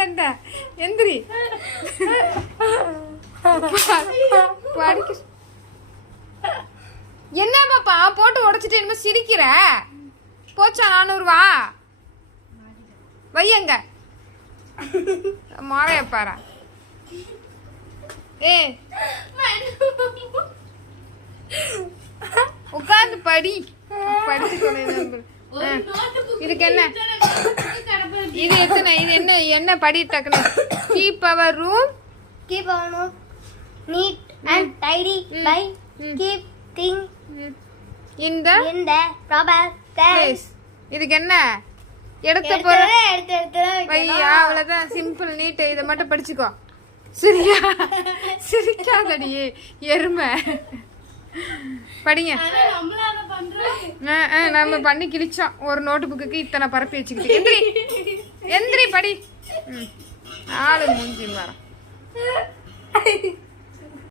தண்டை எந்திரி. படிக்க என்ன பாப்பா? போட்டு உடைச்சிட்டு என்னமோ சிரிக்கிற. போச்சா நானூறுவா வையங்க. மாறைய பாரு. ஏ. உட்கார்ந்து படி. படிச்சு இதுக்கு என்ன? இது எத்தனை? இது என்ன என்ன படி டக்குனு? Keep your room on neat and tidy by keep things இந்த in the proper place. Place இதுக்கு என்ன? எடுத்த பொருள் எடுத்து எடுத்து வையா அவ்வளவுதான். சிம்பிள் நீட் இதை மட்டும் படிச்சுக்கோ. சரியா சிரிக்காதடி எருமை. படிங்க. நம்ம பண்ணி கிழிச்சோம். ஒரு நோட்டு புக்குக்கு இத்தனை பரப்பி வச்சுக்கிட்டு. எந்திரி. எந்திரி படி. ம். ஆளு மூஞ்சி மரம்